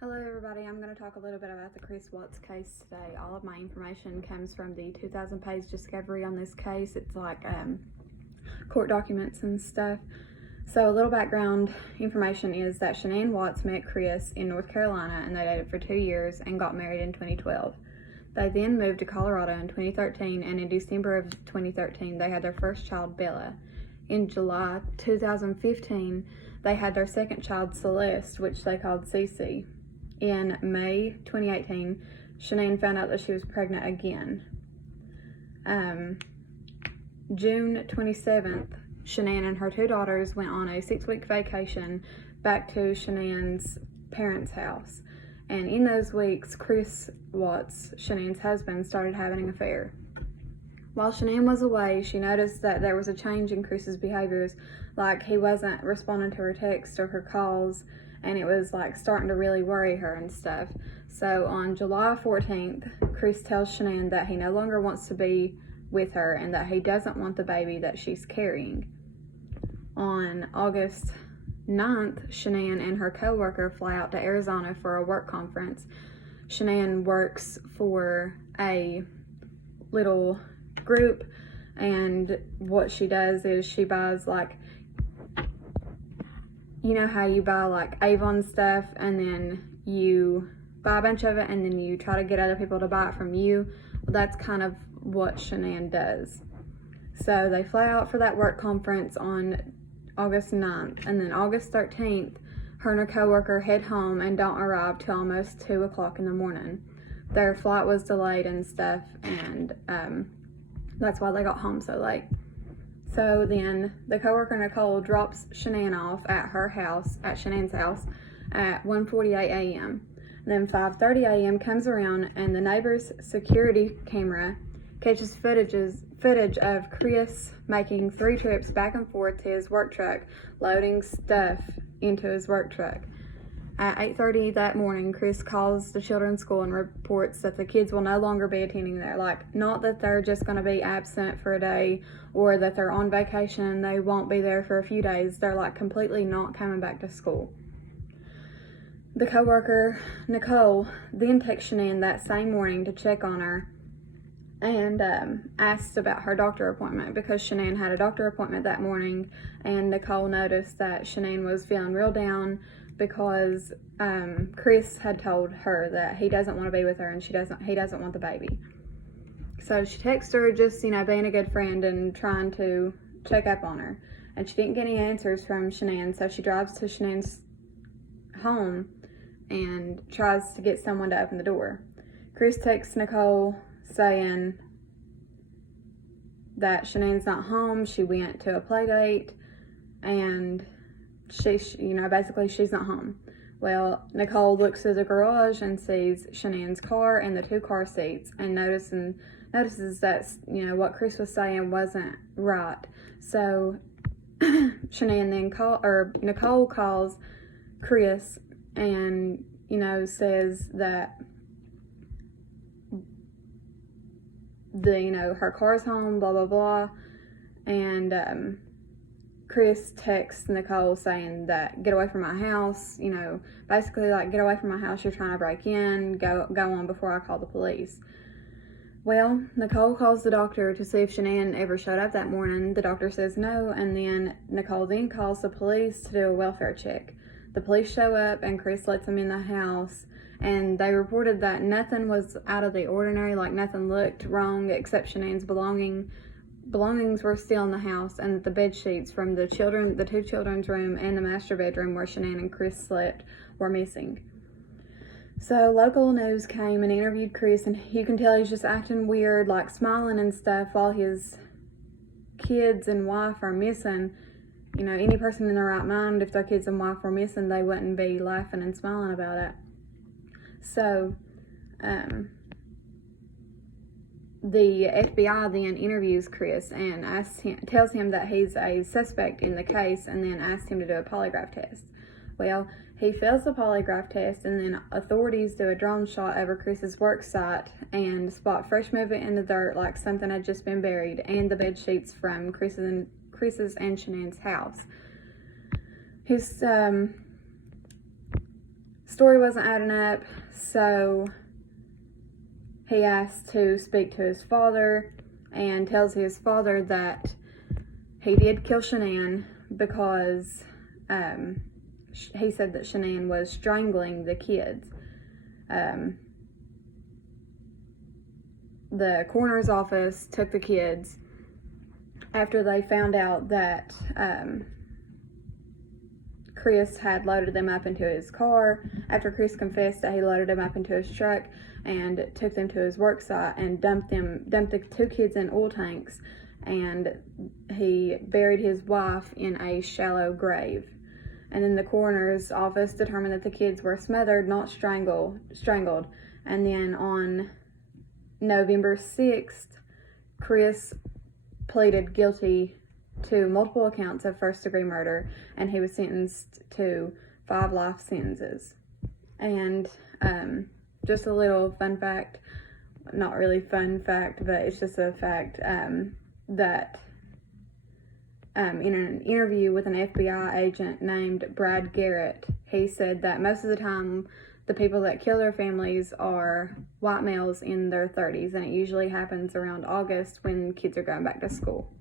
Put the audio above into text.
Hello everybody, I'm going to talk a little bit about the Chris Watts case today. All of my information comes from the 2,000-page discovery on this case. It's like court documents and stuff. So a little background information is that Shanann Watts met Chris in North Carolina and they dated for 2 years and got married in 2012. They then moved to Colorado in 2013, and in December of 2013 they had their first child, Bella. In July 2015 they had their second child, Celeste, which they called Cece. In May 2018, Shanann found out that she was pregnant again. June 27th, Shanann and her 2 daughters went on a 6-week vacation back to Shanann's parents' house. And in those weeks, Chris Watts, Shanann's husband, started having an affair. While Shanann was away, she noticed that there was a change in Chris's behaviors, like he wasn't responding to her texts or her calls, and it was like starting to really worry her and stuff. So on July 14th, Chris tells Shanann that he no longer wants to be with her and that he doesn't want the baby that she's carrying. On August 9th, Shanann and her co-worker fly out to Arizona for a work conference. Shanann works for a little group, and what she does is she buys, like, you know how you buy like Avon stuff and then you buy a bunch of it and then you try to get other people to buy it from you? Well, that's kind of what Shanann does. So they fly out for that work conference on August 9th, and then August 13th, her and her co-worker head home and don't arrive till almost 2 o'clock in the morning. Their flight was delayed and stuff, and that's why they got home so late. So then the co-worker Nicole drops Shanann off at her house, at Shanann's house, at 1:48 a.m. Then 5:30 a.m. comes around and the neighbor's security camera catches footage of Chris making 3 trips back and forth to his work truck, loading stuff into his work truck. At 8:30 that morning, Chris calls the children's school and reports that the kids will no longer be attending there. Like, not that they're just going to be absent for a day or that they're on vacation and they won't be there for a few days. They're like completely not coming back to school. The co-worker, Nicole, then texts Shanann that same morning to check on her and asked about her doctor appointment, because Shanann had a doctor appointment that morning, and Nicole noticed that Shanann was feeling real down because Chris had told her that he doesn't want to be with her and he doesn't want the baby. So she texted her, just, you know, being a good friend and trying to check up on her. And she didn't get any answers from Shanann, so she drives to Shanann's home and tries to get someone to open the door. Chris texts Nicole saying that Shanann's not home. She went to a play date and basically she's not home. Well, Nicole looks through the garage and sees Shanann's car and the 2 car seats, and notices that, you know, what Chris was saying wasn't right. So Shanann then Nicole calls Chris and, you know, says that her car's home, blah blah blah, and Chris texts Nicole saying that, get away from my house, you know, basically like, get away from my house, you're trying to break in, go on before I call the police. Well, Nicole calls the doctor to see if Shanann ever showed up that morning. The doctor says no, and then Nicole then calls the police to do a welfare check. The police show up and Chris lets them in the house, and they reported that nothing was out of the ordinary, like nothing looked wrong except Shanann's belongings were still in the house, and that the bed sheets from the 2 children's room and the master bedroom where Shanann and Chris slept were missing. So local news came and interviewed Chris, and you can tell he's just acting weird, like smiling and stuff while his kids and wife are missing. You know, any person in their right mind, if their kids and wife were missing, they wouldn't be laughing and smiling about it. So the FBI then interviews Chris and tells him that he's a suspect in the case, and then asks him to do a polygraph test. Well, he fails the polygraph test, and then authorities do a drone shot over Chris's work site and spot fresh movement in the dirt, like something had just been buried, and the bed sheets from Chris's and Shanann's house. His story wasn't adding up, so he asked to speak to his father and tells his father that he did kill Shanann because he said that Shanann was strangling the kids. The coroner's office took the kids after they found out that Chris had loaded them up into his car, after Chris confessed that he loaded them up into his truck and took them to his work site and dumped the 2 kids in oil tanks, and he buried his wife in a shallow grave. And then the coroner's office determined that the kids were smothered, not strangled. And then on November 6th, Chris pleaded guilty to multiple accounts of first-degree murder, and he was sentenced to 5 life sentences. And just a little fun fact, not really fun fact, but it's just a fact, that in an interview with an FBI agent named Brad Garrett, he said that most of the time the people that kill their families are white males in their 30s, and it usually happens around August when kids are going back to school.